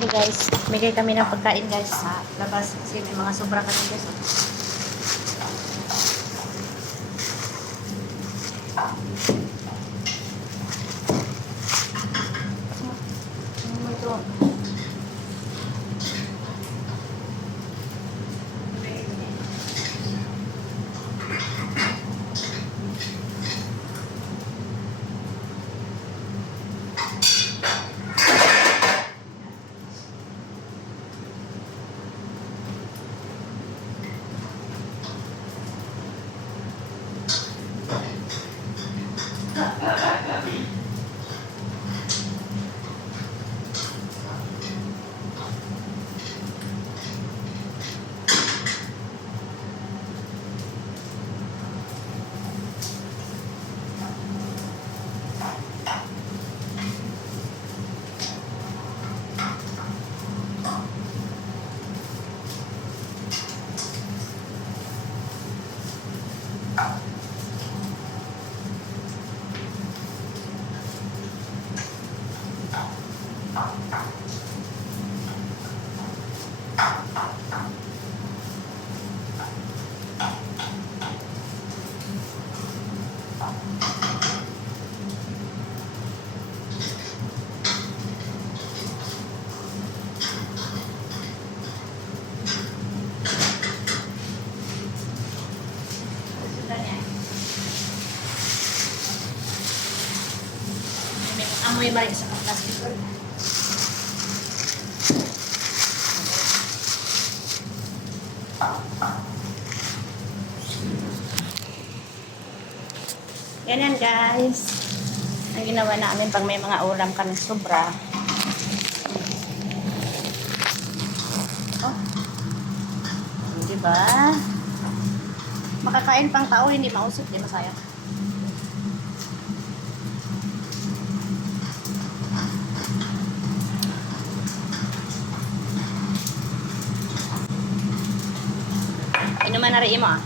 Sige guys, bigay kami ng pagkain guys sa labas kasi may mga sobra kami guys. Ano ito? Amoy balik sa plastic. Ganyan guys. Ang ginawa namin pag may mga ulam kami sobra. Oh. Diba? Makakain pang tao, hindi mausap, di masayang. Inuman na rin mo ah.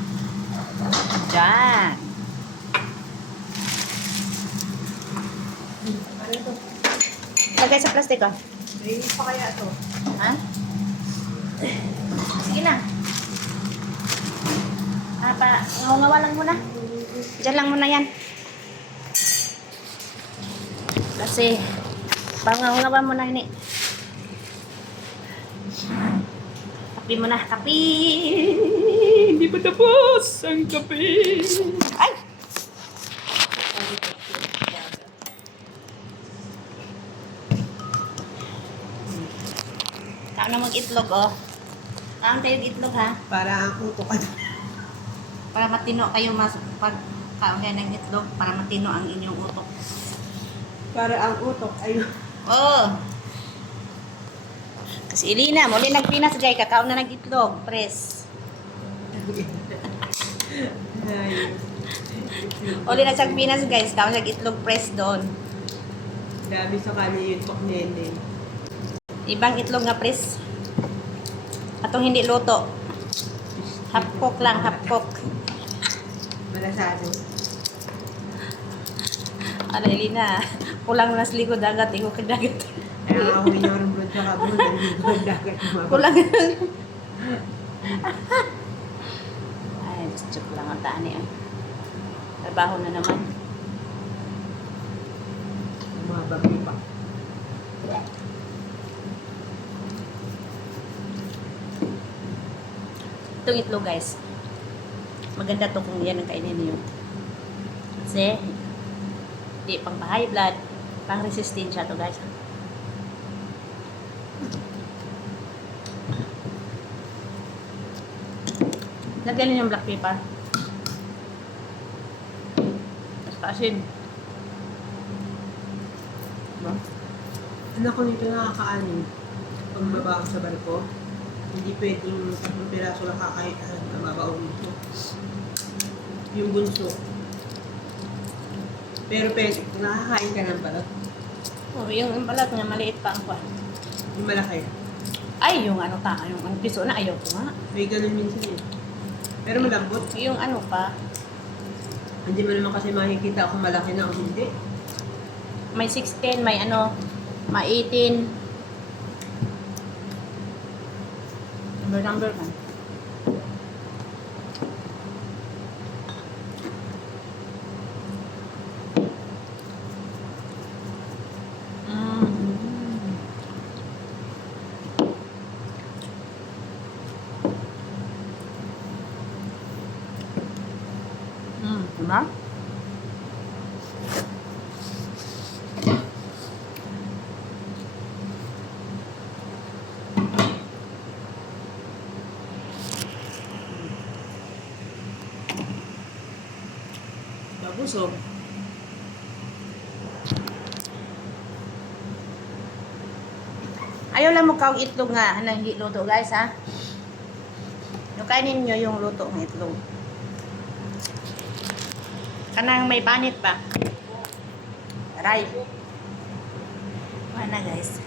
Diyan. Ano ito? Lagay sa plastic oh. Linis pa kaya ito? Ha? Sige na. Ngawa lang muna. Diyan lang muna yan. Kasi, pangawa muna ini. Kapi mo na, kapi! Hindi pa tapos ang kapi! Ay! Kaya na mag-itlog, oh. Kaang tayo itlog, ha? Para ang utok ka. Para matino kayo mas pag kaon kayo ng itlog, para matino ang inyong utok. Para ang utok ay... Oh! Kasi Ilina, muli nagpinas guys, kakaon na nag-itlog, press. Uli na sa Pinas guys, kaon nag-itlog, press doon. Dami sa kanya yung tok nene. Ibang itlog nga press. Atong hindi luto. Half cook lang, half cook. Malasado. Ala Ilina, kulang na sa likod dagat, ikaw ka dagat. Kaya ako yung brod sa kabro, nandito ang dagat mga Kulang. Ay, just joke lang ang tani. Trabaho na naman. mga bagyo pa. Itong itlog guys, maganda to kung yan ang kainin niyo. Kasi, di pang high blood, pang resistensya to guys. Lagyan niyo yung black pepper. Mas paasin. Diba? Anak ko nito nakakaanin. Pag baba ako sa barko, hindi pwedeng 3 piraso lang kakain na mabaon ito. Yung bunso. Pero pwede, nakakain ka ng balat. Oh, yung balat niya maliit pa ang kwan. Yung malaki. Ay, yung ano ta, yung ang piso na ayaw ko nga. May ganun minsan eh. Pero malambot. Yung ano pa, Hindi mo naman kasi makikita kung malaki na o hindi. may 16, may ano, may 18. Number man. Mm. Diba? Babusog. Ayaw lang mo kaong itlog nga na hindi luto guys ha. Yung kainin nyo yung luto ng itlog. Kanang may panit pa. Aray. Wala na guys.